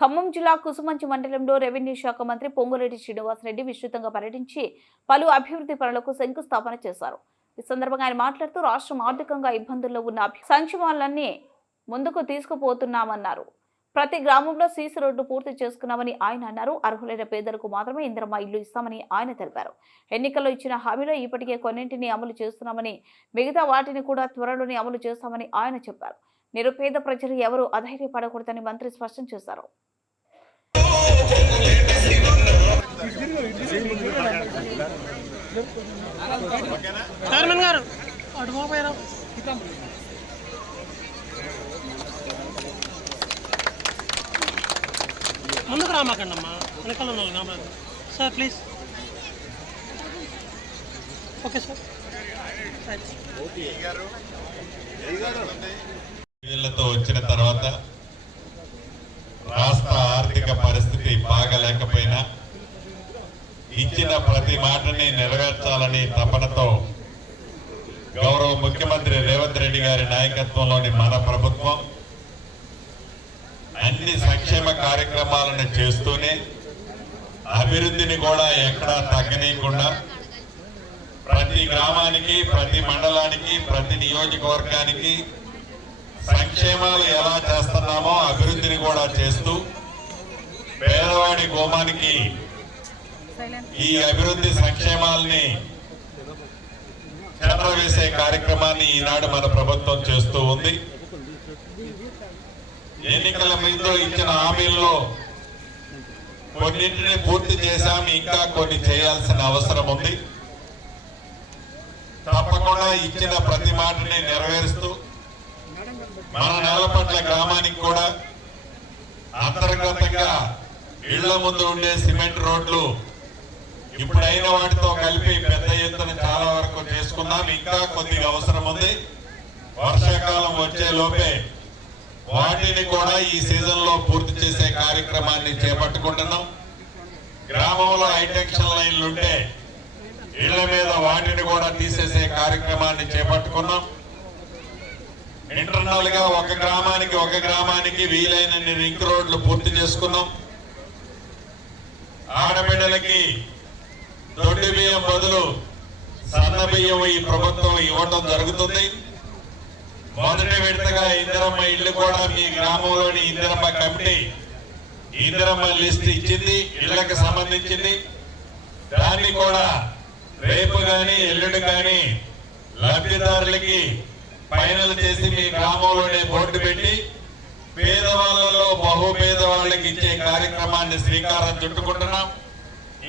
ఖమ్మం జిల్లా కుసుమంచి మండలంలో రెవెన్యూ శాఖ మంత్రి పొంగులేటి శ్రీనివాసరెడ్డి విస్తృతంగా పర్యటించి పలు అభివృద్ధి పనులకు శంకుస్థాపన చేశారు. ఈ సందర్భంగా ఆయన మాట్లాడుతూ రాష్ట్రం ఆర్థికంగా ఇబ్బందుల్లో ఉన్న సంక్షేమాలన్నీ ముందుకు తీసుకుపోతున్నామన్నారు. ప్రతి గ్రామంలో సీసీ రోడ్డు పూర్తి చేసుకున్నామని ఆయన అన్నారు. అర్హులైన పేదలకు మాత్రమే ఇందిరమ్మ ఇల్లు ఇస్తామని ఆయన తెలిపారు. ఎన్నికల్లో ఇచ్చిన హామీలో ఇప్పటికే కొన్నింటిని అమలు చేస్తున్నామని, మిగతా వాటిని కూడా త్వరలోనే అమలు చేస్తామని ఆయన చెప్పారు. నిరుపేద ప్రజలు ఎవరూ అధైర్యపడకూడదని మంత్రి స్పష్టం చేశారు. ముందుకు రామాకండమ్మా, వెనకాల సార్ ప్లీజ్. Okay sir. వీళ్ళతో వచ్చిన తర్వాత రాష్ట్ర ఆర్థిక పరిస్థితి బాగలేకపోయినా ఇచ్చిన ప్రతి మాటని నెరవేర్చాలని తపనతో గౌరవ ముఖ్యమంత్రి రేవంత్ రెడ్డి గారి నాయకత్వంలోని మన ప్రభుత్వం అన్ని సంక్షేమ కార్యక్రమాలను చేస్తూనే అభివృద్ధిని కూడా ఎక్కడా తగ్గనీయకుండా ప్రతి గ్రామానికి, ప్రతి మండలానికి, ప్రతి నియోజకవర్గానికి సంక్షేమాలు ఎలా చేస్తున్నామో అభివృద్ధిని కూడా చేస్తూ పేదవాడి గోమానికి ఈ అభివృద్ధి సంక్షేమాలని చెదరవేసే కార్యక్రమాన్ని ఈనాడు మన ప్రభుత్వం చేస్తూ ఉంది. ఎన్నికల ముందు ఇచ్చిన హామీల్లో కొన్నింటిని పూర్తి చేశాం, ఇంకా కొన్ని చేయాల్సిన అవసరం ఉంది. తప్పకుండా ఇచ్చిన ప్రతి మాటని నెరవేరుస్తూ మన నేలపట్ల గ్రామానికి కూడా అంతర్గతంగా ఇళ్ల ముందు ఉండే సిమెంట్ రోడ్లు ఇప్పుడైన వాటితో కలిపి పెద్ద ఎత్తున చాలా వరకు చేసుకున్నాం. ఇంకా కొద్దిగా అవసరం ఉంది. వర్షాకాలం వచ్చే లోపే వాటిని కూడా ఈ సీజన్ లో పూర్తి చేసే కార్యక్రమాన్ని చేపట్టుకుంటున్నాం. గ్రామంలో హైటెన్షన్ లైన్లు ఉంటే ఇళ్ల మీద వాటిని కూడా తీసేసే కార్యక్రమాన్ని చేపట్టుకున్నాం. ఇంటర్నల్ గా ఒక గ్రామానికి వీలైనన్ని రింగ్ రోడ్లు పూర్తి చేసుకున్నాం. ఆడబిడ్డలకి దొడ్డి బియ్యం బదులు సన్న బియ్యం ఈ ప్రభుత్వం ఇవ్వడం జరుగుతుంది. మొదటి విడతగా ఇందిరమ్మ ఇల్లు కూడా మీ గ్రామంలోని ఇందిరమ్మ కమిటీ ఇందిరమ్మ లిస్ట్ ఇచ్చింది, ఇళ్లకు సంబంధించింది. దాన్ని కూడా రేపు గాని ఎల్లుండి గాని లబ్ధిదారులకి ఫైనల్ చేసి మీ గ్రామంలోనే బోర్డు పెట్టి పేదవాళ్ళలో బహుపేదవాళ్ళకి ఇచ్చే కార్యక్రమాన్ని శ్రీకారం చుట్టుకుంటున్నాం.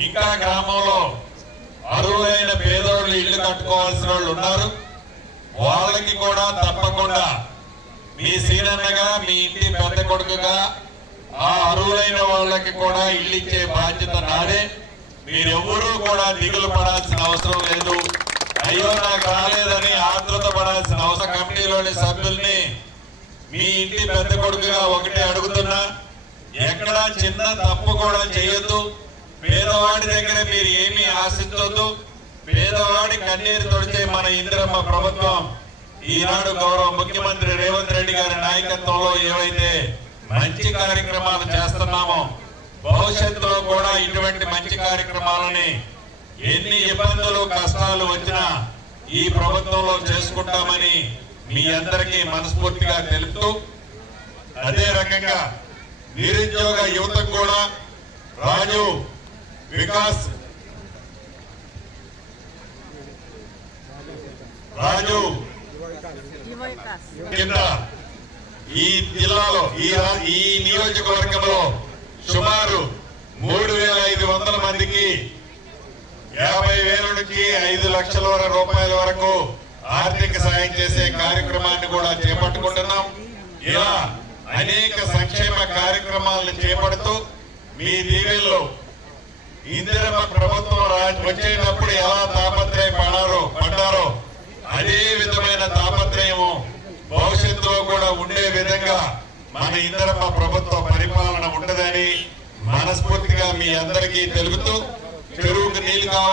ఇంకా గ్రామంలో అర్హులైన పేదోళ్ళు ఇల్లు కట్టుకోవాల్సిన వాళ్ళు ఉన్నారు. వాళ్ళకి కూడా తప్పకుండా మీ సీనన్నగా, మీ ఇంటి పెద్ద కొడుకుగా ఆ అర్హులైన వాళ్ళకి కూడా ఇల్లు ఇచ్చే బాధ్యత నాదే. మీరెవరూ కూడా దిగులు పడాల్సిన అవసరం లేదు. అయ్యో నాకు రాలేదని ఆతృత పడాల్సిన అవసరం. కమిటీలోని సభ్యుల్ని మీ ఇంటి పెద్ద కొడుకుగా ఒకటే అడుగుతున్నా, ఎక్కడా చిన్న తప్పు కూడా చేయొద్దు. పేదవాడి దగ్గర మీరు ఏమీ ఆశించొద్దు. పేదవాడి కన్నీరు తొడిచే మన ఇందిరమ్మ ప్రభుత్వం ఈనాడు గౌరవ ముఖ్యమంత్రి రేవంత్ రెడ్డి గారి నాయకత్వంలో ఏవైతే మంచి కార్యక్రమాలు చేస్తున్నామో భవిష్యత్తులో కూడా ఇటువంటి మంచి కార్యక్రమాలని ఎన్ని ఇబ్బందులు కష్టాలు వచ్చినా ఈ ప్రభుత్వంలో చేసుకుంటామని మీ అందరికీ మనస్ఫూర్తిగా తెలుపుతూ, అదే రకంగా నిరుద్యోగ యువతకు కూడా రాజు వికాస్ కింద ఈ జిల్లాలో ఈ నియోజకవర్గంలో సుమారు 3,500 మందికి 50,000 నుంచి 5 లక్షల రూపాయల వరకు ఆర్థిక సాయం చేసే కార్యక్రమాన్ని కూడా చేపట్టుకుంటున్నాం. ఇలా అనేక సంక్షేమ కార్యక్రమాలను చేపడుతూ మీ దీవెల్లో ఇందిరమ్మ ప్రభుత్వం వచ్చేటప్పుడు ఎలా పడ్డారో అదే విధమైన తాపత్రయము భవిష్యత్తులో కూడా ఉండే విధంగా మన ఇందిరమ్మ ప్రభుత్వ పరిపాలన ఉండదని మనస్ఫూర్తిగా మీ అందరికీ తెలుపుతూ